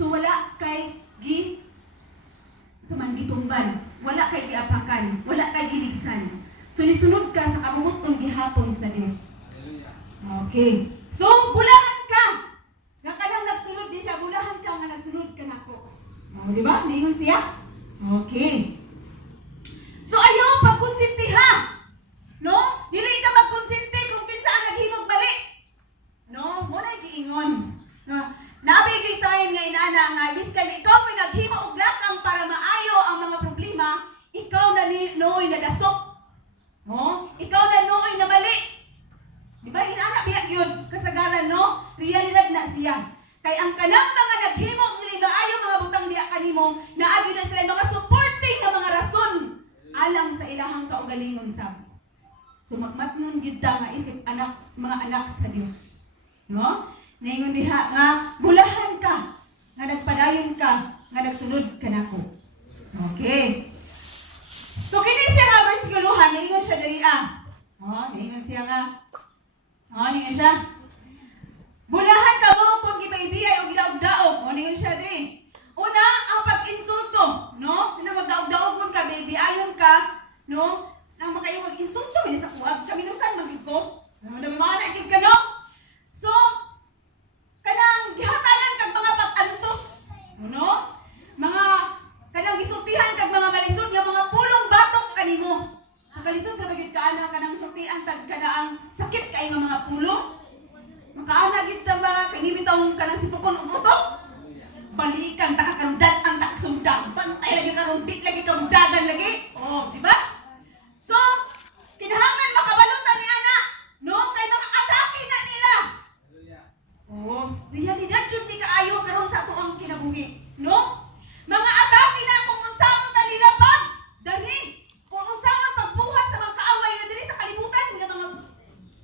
So wala kay gitumban, wala kay giapakan, wala kay giligsan. So nisunod ka sa kamumot ng gihapon sa Dios. Okay. So bulahan ka. Nga kanang nagsunod di siya, bulahan ka nga nagsunod ka nako. Di ba? Ningon siya? Okay. So ayaw pagkonsintiha. No? Dili ka magkonsinti kung kinsa ang naghimog bali. No? Muna giingon. No? Nabigay time nga inana nga bisan ikaw may naghimo og lakang para maayo ang mga problema, ikaw na nooy nadasok. No? Ikaw na nooy na mali. Di ba inana biya gyud kasagaran no? Realidad na siya. Kay ang kanang mga naghimog nila maayo mga butang diha kanimo, naagi na sila mga supporting nga mga rason alang sa ilahang kaugalingon sab. So magmatnon gyud ta nga isip anak mga anak sa Dios. No? Naingon diha nga bulahan ka, nga nagpadayon ka, nga nagsunod ka nako. Okay. So kini siya nga bersikulohan, naingon siya diri naingon siya nga. Naingon siya. Bulahan ka mo kung gibaybiyay o gidaog-daog. Naingon siya diri. Una, ang pag-insulto, no? Na magdaog-daogon ka, baby, ayon ka, no? Nang makayo mag-insulto, may sa kuwag, kaminusan magig ko. May mga naigig ka, no? So, kanang gihatanan kag mga pag-antos, no? Mga kanang gisultihan kag mga malisod nga mga pulong batok kanimo. Ang kalisod ra gyud kaana kanang sultian tag kanaang sakit kay nga mga pulo. Makaana gyud ta ba kanimi taong kanang sipukon ug utok. Balikan ta karong dan-an ta sundang. Bantay lagi karong dik lagi karong dagan lagi. Di ba? So, kinahanglan makabalutan ni ana, no? Kay mga atake na nila. Realidad jud ni kaayo karon sa ato ang kinabuhi, no? Mga atake na kung unsaon ta nilapag, dali. Kung unsaon pagbuhat sa mga kaaway nga diri sa kalibutan nga mga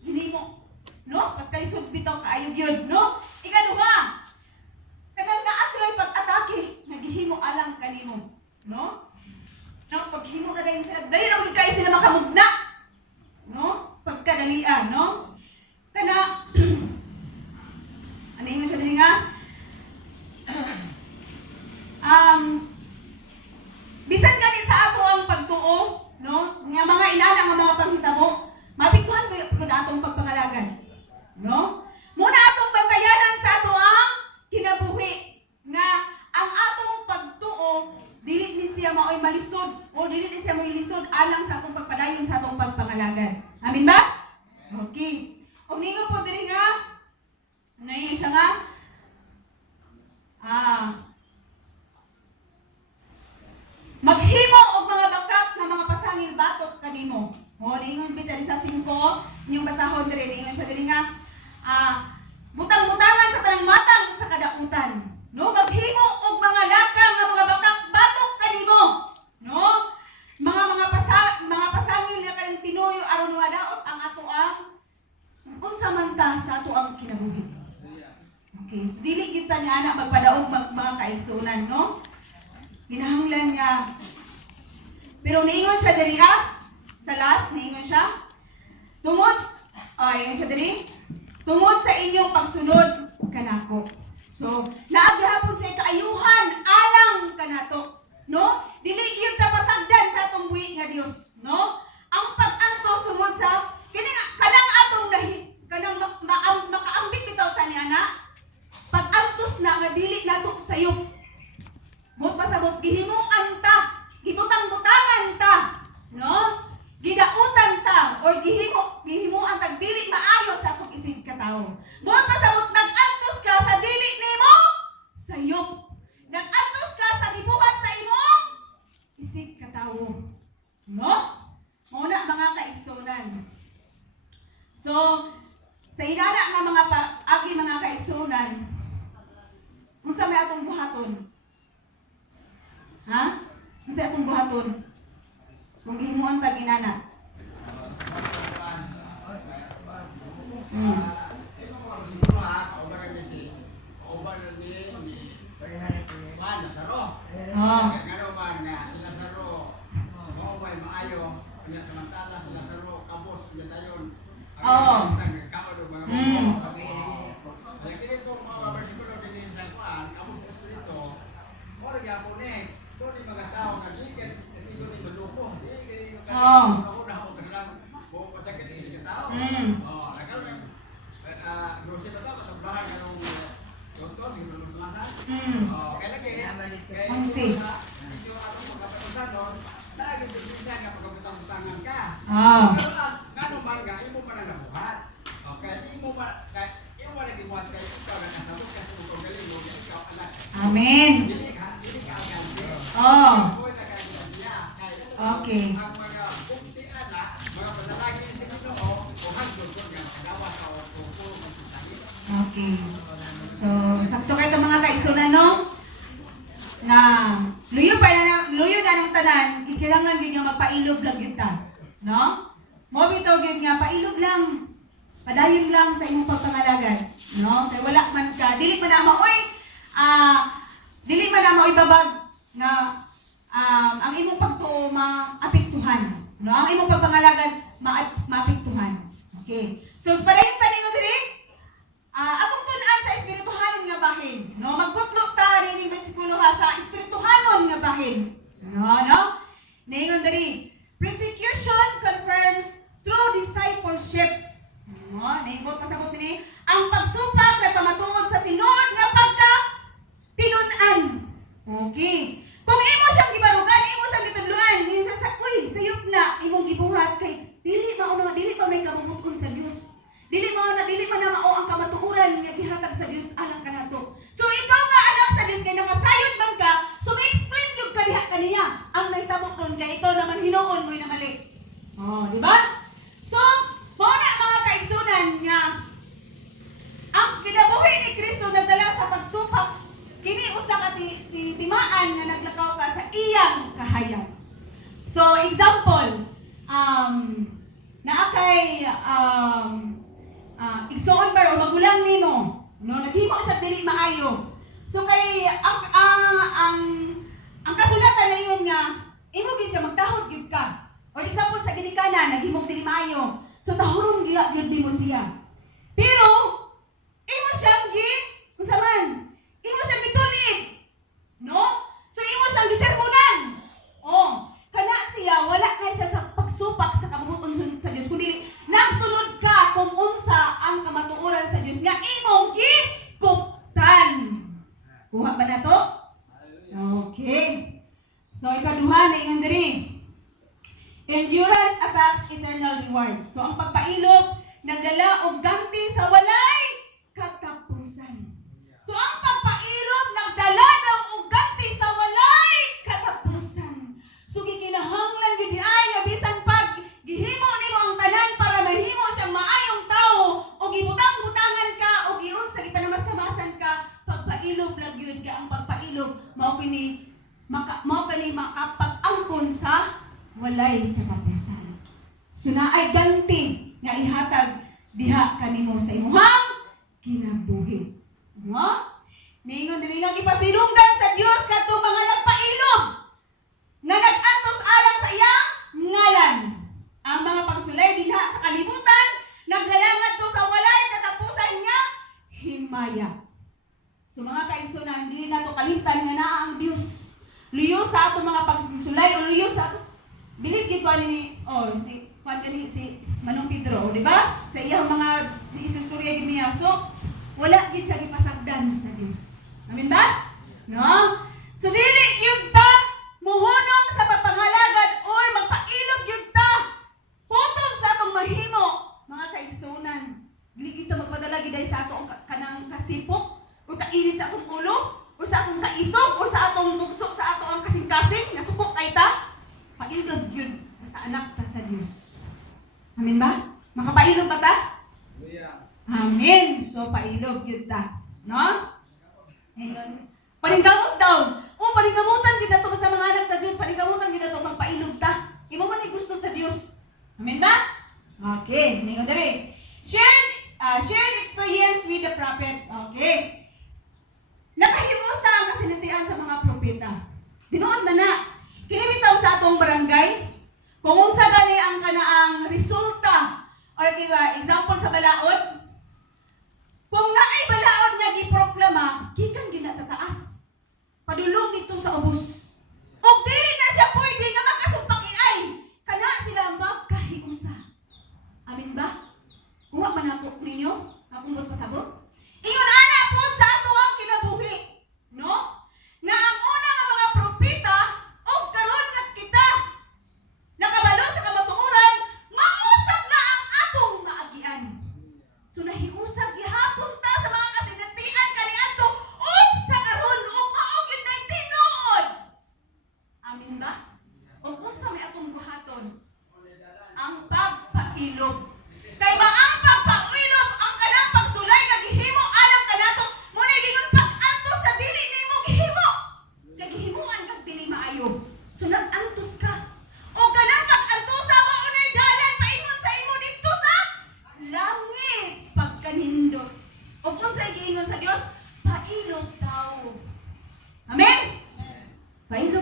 hinimo, no? Pagkaisod bitaw kaayo gyud, no? Ikaduha, kanang naa sila pag-atake, naghihimo alang kanimo, no? Nang paghimo na dayon sila, dali ra kay sila makamugna, no? Pagkadalian, no? Kana ano yung siya din nga? Bisan gani sa ato ang pagtuo, no? Nga mga inana nga mga panghitabo, mapiktuhan ko na atong pagpangalagan, no? Muna atong bantayanan sa ato ang kinabuhi nga ang atong pagtuo dili ni siya maoy malisod o dili ni siya moy lisod alang sa atong pagpadayon sa atong pagpangalagan. Amin ba? Okay. Og ningon po diri nga naingon siya nga maghimo og mga bakak na mga pasangil batok kanimo. Ningon bita sa 5 yung basahon diri ningon siya diri nga butang-butangan sa tanang matang sa kadautan. No, maghimo og mga lakang nga mga bakak batok kanimo. No? Mga pasangil nga kanang pinuyo aron nga daot ang ato ang unsa man ta sa ato ang kinabuhi. Okay, so dili gyud ta ni ana magpadaog mga kaigsunan, no? Ginahanglan nga. Pero niingon siya diri sa last niingon siya. Ingon siya diri. Tungod sa inyong pagsunod kanako. So, naagahapon sa kaayuhan alang kanato, no? Dili gyud ta pasagdan sa atong buhi nga Dios, no? Ang pag-antos tungod sa kini kanang atong kanang makaambit bitaw ta ni ana. Pag-antos na nga dili nato sayop. Mo pasabot gihimuan ta, gibutang-butangan ta, no? Gidautan ta or gihimuan ta dili maayo sa atong isig ka tawo. Mo pasabot nag-antos ka sa dili nimo sayop. Nag-antos ka sa gibuhat sa imong isig ka tawo. No? Muna mga kaigsunan. So, sa inana nga mga mga kaigsunan, kung sa may atong buhaton. Kung sa atong buhaton. Kung gihimuan tag inana. Oh. Una ako kailangan mo pasakit sa tao. Oh, nagkaroon grocery na tao bahan ka ng doktor, yung lulumahan. Oh, kaya lagi. Onsi. Medyo ako magkapatusan doon. Lagi yung bisa nga pagkabutang-butangan ka. Ah. Ngano man nga, imo pa na nabuhat. Okay, imo pa lagi buhat kayo. Ikaw na nasabot ka sa mga galing mo. Ikaw anak. Amen. Dili ka agante. Oh. Okay. Okay. Ang mga buktian na, mga panalagi sa Ginoo, o hangtod ko nga kadawa sa opo Okay. So, sakto kayo ka mga kaigsunan, no? Na luyo na ng tanan, kailangan gyud nga magpailob lang gyud ta, no? Mo bitaw gyud nga pailog lang. Padayon lang sa imong pagpangalagad, no? Kay wala man ka, dili man na mo ibabag nga ang imong pagtuo maapektuhan, no? Ang imong pagpangalagad maapektuhan. Okay. So, padayon ta ninyo diri. Atong tun-an sa espirituhanon nga bahin, no? Magtutlok ta rin bersikulo ha sa espirituhanon nga bahin. No? Ningon diri, persecution confirms true discipleship. No, ningon pasabot ni ang pagsupak na pamatuod sa tinuod nga pagka tinun-an. Okay. Kung imo siyang gibarugan, imo siyang gitudloan, imo siya sa sayop na imong gibuhat kay dili pa may kabubuton sa Dios. Dili man na mao ang kamatuoran nga gihatag sa Dios alang kanato. So ikaw nga anak sa Dios kay nakasayod man ka, so ma-explain gyud ka diha kaniya. Ang nahitabo ron kay ikaw naman hinuon mo na mali. Oh, di ba? So, mao na mga kaigsunan nga ang kinabuhi ni Kristo nagdala sa pagsupak kini usa ka timaan nga naglakaw ka sa iyang kahayag. So, example, naa kay igsoon ba o magulang nimo, no, naghimo siya dili maayo. So kay ang kasulatan na yun nga imo gid siya magtahod gyud ka. Or example sa ginikanan naghimo dili maayo. So tahuron gyud nimo siya. Pero imo siyang unsa man? Imo siyang gitulig. No? So imo siyang gisermonan. Oh, kana siya wala na siya sa pagsupak sa kabubuton sa Dios kundi nagsunod ka kung unsa ang kamatuoran sa Dios nga imong gikuptan. Kuha ba na to? Okay. So ikaduha na ingon diri. Endurance attracts eternal reward. So ang pagpailog nagdala og ganti sa walay katapusan. So ang pagpailog nagdala og ganti sa walay katapusan. So gikinahanglan gyud ay nga bisan pag gihimo nimo ang tanan para mahimo siyang maayong tao o gibutang-butangan ka o giunsa gipanamas-tamasan ka, pagpailog lang gyud ka. Ang pagpailog mao kini makapag-angkon sa walay katapusan. So naay ganti nga ihatag diha kanimo sa imong kinabuhi. No? Ningon dili lang ipasinungdan sa Dios kadto mga nagpailog na nag-antos alang sa iyang ngalan. Ang mga pagsulay dinha sa kalibutan nagdalangan to sa walay katapusan nga himaya. So mga kaigsunan, dili nato kalimtan nga naa ang Dios. Luyo sa ato mga pagsulay o luyo sa ato. Bilib gid ko ani si Manong Pedro, di ba? Sa iyang mga istorya gid niya. So wala gid siya gipasagdan sa Dios. Amen ba? No? So dili gyud ta muhunong sa pagpangalagad or magpailog gyud ta kutob sa atong mahimo mga kaigsunan. Dili gyud ta magpadala gid sa atong kanang kasipok o kainit sa atong ulo o sa atong kaisog o sa atong bugsok sa atong kasing-kasing nga sukok kay ta. Pailog gyud sa anak ta sa Dios. Amen ba? Makapailog ba ta? Amen. So pailog gyud ta, no? Ayun. Paningkamot daw. Paningkamutan gyud nato sa mga anak ta Dios, paningkamutan gyud nato magpailog ta. Imo man gusto sa Dios. Amen ba? Okay, ningon diri. Shared experience with the prophets. Okay. Nakahimusa ang kasinatian sa mga propeta. Dinuon man na. Kini bitaw sa atong barangay. Kung unsa gani ang kanaang resulta or example sa balaod. Kung naay balaod nga giproklama, gikan gyud na sa taas. Padulong dito sa ubos. Og dili na siya pwede nga makasumpaki ay kana sila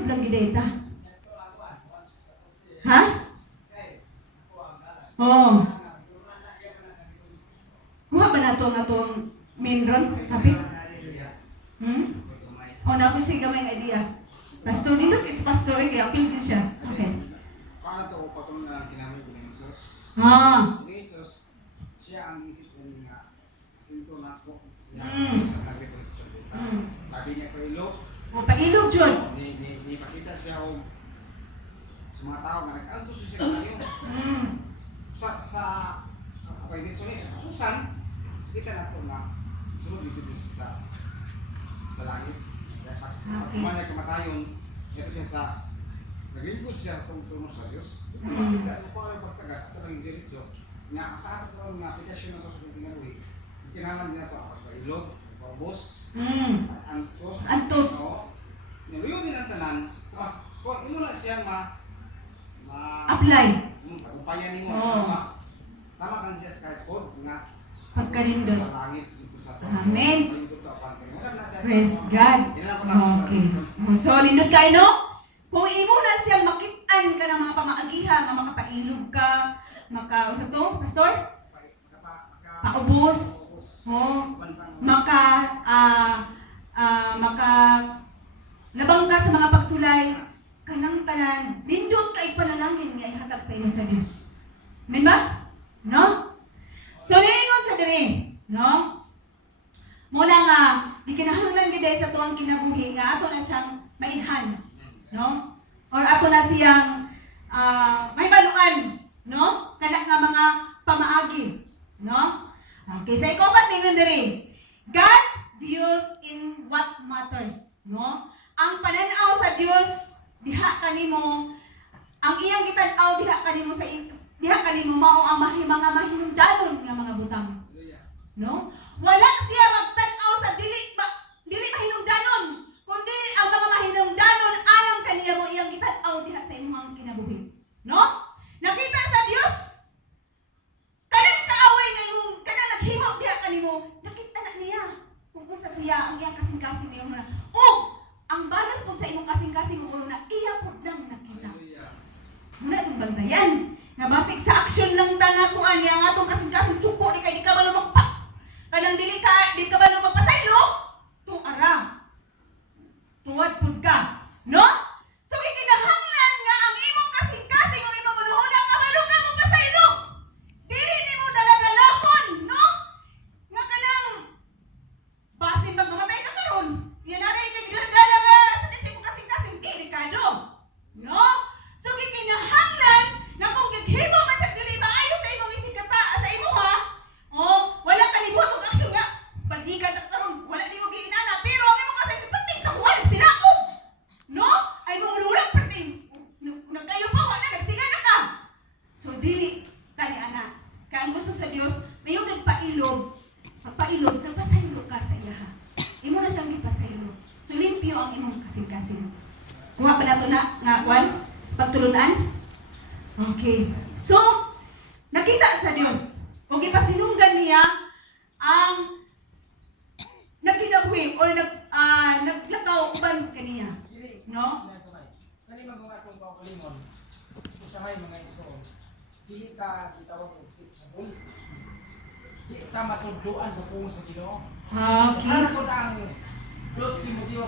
lang gideta. Ha? Oh. Kuha ba na to nga tong main ron? Kapit? O na ako siya gamay nga idea. Pastor, nindot is pastor, kaya apil din siya. Okay. Paano to patong na ginamit ko ni Jesus? Ni Jesus, siya ang isip ko nga sinto na ko. Siya nag-request sa buta. Sabi niya ko ilo. O, pailog, John. Ni pakita siya o sa mga tao nga nag-alto siya kayo. Sa ako dito ni sa katusan, kita na to na sunod dito sa langit. Kumanya kamatayon, ito siya sa naglingkod siya tungtong sa Diyos. Makita ko pa yung pagtagat at talagang diretso. Nga, sa ato ko nga aplikasyon na ito sa pagkinawi. Kinalan din na ito ang pagkailog, pagkabos, Antos. Niluyo din ang tanan. Kung imo na siya Apply. Tagumpayan mo. Sama kan siya sa Christ code nga Pagkalindot. sa langit dito sa Amen. Praise Praise God. Okay. So, lindot kayo, no? Kung imo na siyang makitaan ka ng mga pamaagihan, nga makapailog ka, usap to, pastor? Paubos. Labang ka sa mga pagsulay, kanang tanan, lindot ka ipanalangin nga ihatag sa inyo sa Diyos. Amen ba? No? So, niingon sa diri, no? Muna nga, di kinahanglan gid sa tuwang kinabuhi nga ato na siyang mainhan, no? Or ato na siyang may baluan, no? Kana nga mga pamaagi, no? Okay, sa ikaw ba tingin diri? God's views in what matters, no? Ang pananaw sa Dios diha kanimo, ang iyang gitan-aw diha kanimo diha kanimo mao ang mga mahinungdanon nga mga butang. No? Wala siya magtan-aw sa dili mahinungdanon, kundi ang mga mahinungdanon alang kaniya mo iyang gitan-aw diha sa imong kinabuhi. No? Nakita sa Dios kanang kaaway nga imong kanang naghimo diha kanimo, nakita na niya kung unsa siya ang iyang kasing-kasing niya na. Ang balas po sa imong kasing-kasing mo na iya po lang nakita. Muna itong bantayan. Nabasig sa action lang tanga ko niya nga itong kasing-kasing suko di kay di ka ba lumagpak. Kanang di ka ba lumagpasaylo? Itong ara. Tuwad po ka. No? So ikinahanglan nga ang imong kasing-kasing o imong unuhuna kabalo ka mo pasaylo. Dili ni mo dalagalahon, no? Nga kanang basin bang mamatay ka karon. Yan na rin kagidala nga sa imong kasing-kasing delikado. No? So gikinahanglan na kung gighimo man siya dili maayo sa imong isikata sa imo ha. Wala ka ni buhat og aksyon nga. Pagikan ta karon wala di mo giinana pero ang imong kasing pating sa kuha nagsilaog. No? Ay mo ulang pating. Nagkayo pa wala nagsiga na ka. So dili tani ana. Kaya ang gusto sa Dios mayo nagpailog. Pagpailog nagpasaylo ka sa iya. Imo na siyang gipasaylo. So limpyo ang imong kasing-kasing. Kuha pa nato na nga kwan pagtulunan. Okay. So nakita sa Dios ug ipasinunggan niya ang nagkinabuhi or naglakaw uban kaniya. No? Kani magawa kong kaugalingon. Usahay mga iso. Dili ka gitawag og sa bull. Di ka matudloan sa pung sa Ginoo. Okay. Para ko ang 2 Timoteo